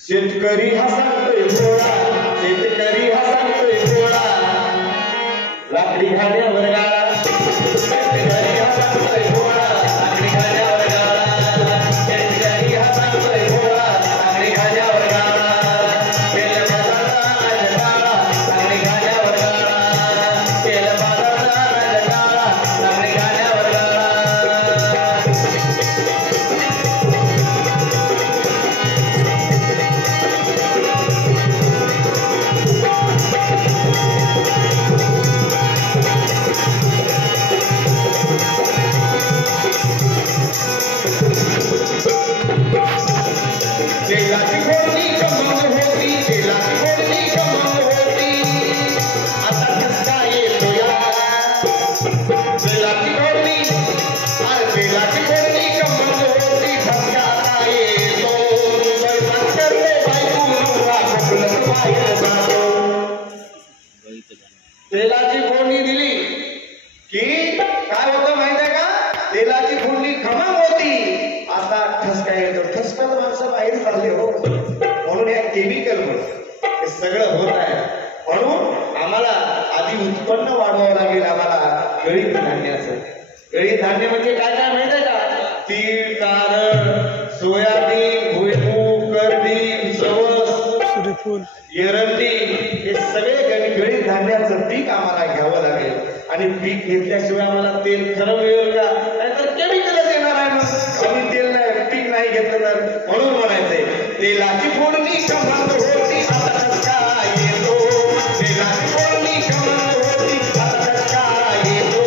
शेतकरी हा सांगतोय घोडा, शेतकरी हा सांगतोय घोडा, लाकडी खाण्यावर गाळा. शेतकरी हा सांगतोय घोडा, लाकडी खाण्यावर गाळा. शेतकरी हा सांगतोय घोडा, लाकडी खाण्यावर गाळा. तेल बाजारचा गाळा, लाकडी खाण्यावर गाळा. तेल बाजारचा गाळा, लाकडी खाण्यावर गाळा. तेलाची फोडणी कमाल होती, तेलाची फोडणी कमाल होती, आता ठसका येतो या. तेलाची फोडणी, अरे तेलाची फोडणी कमाल होती, ठसका आता येतो. स्वयंपाक करते बायको नवरा खोकलत बाहेर जातो. तेलाची फोडणी दिली की काय होतं माहिती आहे का? तेलाची फोडणी खमाल होती, आता ठसका येतो. ठसकात माणसं बाहेर चालले हो, म्हणून या केमिकल हे सगळं होत आहे. म्हणून आम्हाला आधी उत्पन्न वाढवावं लागेल. आम्हाला गळीत धान्याचं, गळीत धान्य म्हणजे काय काय माहित आहे का? तीळ, कारळ, सोयाबीन, भुईमूग, करडी, जवस, सूर्यफूल, एरंडी, हे सगळे गळीत धान्याचं पीक आम्हाला घ्यावं लागेल. आणि पीक घेतल्याशिवाय आम्हाला तेल खरं मिळेल का? नाहीतर केमिकलच येणार आहे. मग आम्ही तेल नाही, पीक नाही घेतलं तर. म्हणून म्हणायचंय तेलाची फोडणी कमाल होती, आता ठसका येतो. तेलाची फोडणी कमाल होती, आता ठसका येतो.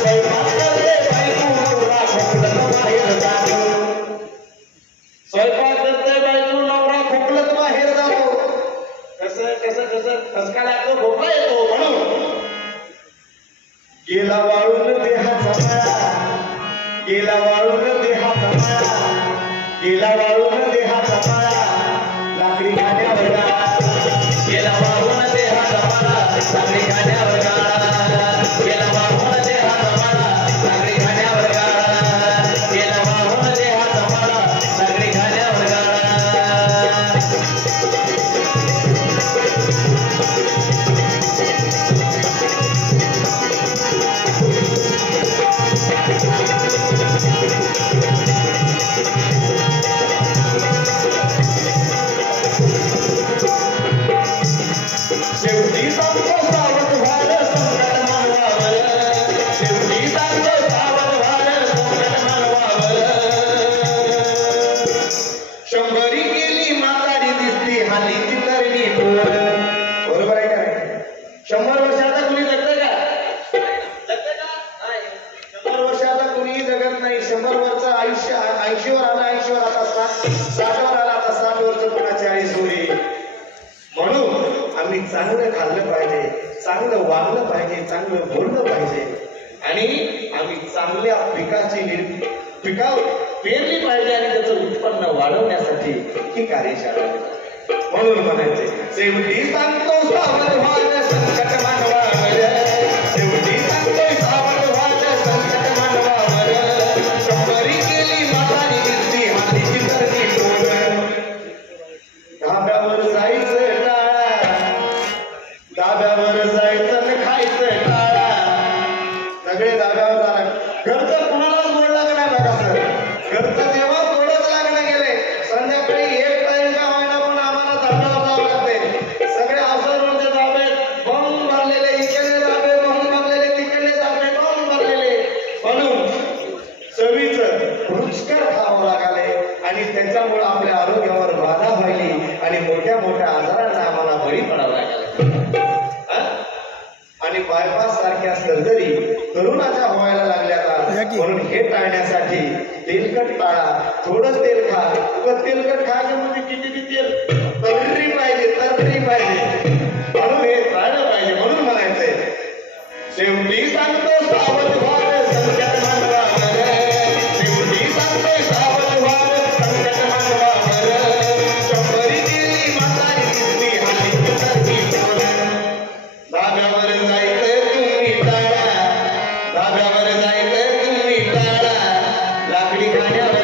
स्वयंपाक करते बायको नवरा खोकलत बाहेर जातो. स्वयंपाक करते बायको नवरा खोकलत बाहेर जातो. कसं कसं कसं ठसका लागतो, खोकला येतो. म्हणून गेला वाळून देहाचा माळा, गेला वाळून देहाचा माळा, गेला वाळून देहाचा माळा, लाकडी खाण्यावर गाळा. गेला वाळून देहाचा माळा, लाकडी खाण्यावर गाळा. गेला वाळून देहाचा माळा, लाकडी खाण्यावर गाळा. गेला वाळून देहाचा माळा, लाकडी खाण्यावर गाळा. शेवटी सांगतो सावध व्हाल, संकट मानवावर. शेवटी सांगतो सावध व्हाल, संकट मानवावर. शंभरी गेली म्हातारी दिसती, हाली ती तरणी पोर. बरोबर आहे का? 100 वर्षाचा कुणी जगतं का? जगतं का? नाही. 100 वर्षाचा कुणीही जगत नाही. 100 वर्ष आयुष्य 80 वर आलं, 80 वर आता 60 वर आला, आता 60 वर्ष पुन्हा 40 होईल. म्हणून आम्ही चांगलं खाल्लं पाहिजे, चांगलं वागलं पाहिजे, चांगलं बोललं पाहिजे. आणि आम्ही चांगल्या पिकाची पेरली पाहिजे आणि त्याचं उत्पन्न वाढवण्यासाठी ही कार्यशाळा म्हणून म्हणायचे शेवटी सांगतो सावध व्हाल संकट मानवावर शेवटी सांगतो सावध व्हाल संकट मानवावर शंभरी केली म्हातारी गिरती हातीची करती टोळ धाब्यावर जायचं टाळा धाब्यावर जायचं न खायचं टाळा सगळे धाब्यावर जाणार घरचं कुणालाच गोड लागणार बघा सर घरचं तेव्हा गोडच लागणं गेले संध्याकाळी एक टाइम का होईना पण आम्हाला धाब्यावर जावं लागते सगळे अवसरवरचे धाबे बंग भरलेले इकडले धाबे बंग भरलेले तिकडले धाबे बंग भरलेले म्हणून चवीचं रुचकर खावं लागले आणि त्याच्यामुळे आपल्या आरोग्यावर बाधा व्हायली आणि मोठ्या मोठ्या आजारांना आम्हाला बळी पडावं लागला आणि बायपास सारख्या सर्जरी तरुणाच्या व्हायला लागल्या म्हणून हे टाळण्यासाठी तेलकट टाळा थोडं तेल खा व तेलकट खायचं म्हणजे किती तेल तररी पाहिजे म्हणून हे टाळलं पाहिजे म्हणून म्हणायचंय शेवटी सांगतो सावध व्हाल संकट मानवावर शेवटी सांगतो सावध व्हाल संकट मानवावर शंभरी केली म्हातारी दिसली हाती करती टोळ धाब्यावर जायचं तुम्ही टाळा धाब्यावर जायचं तुम्ही टाळा लाकडी खाण्यावर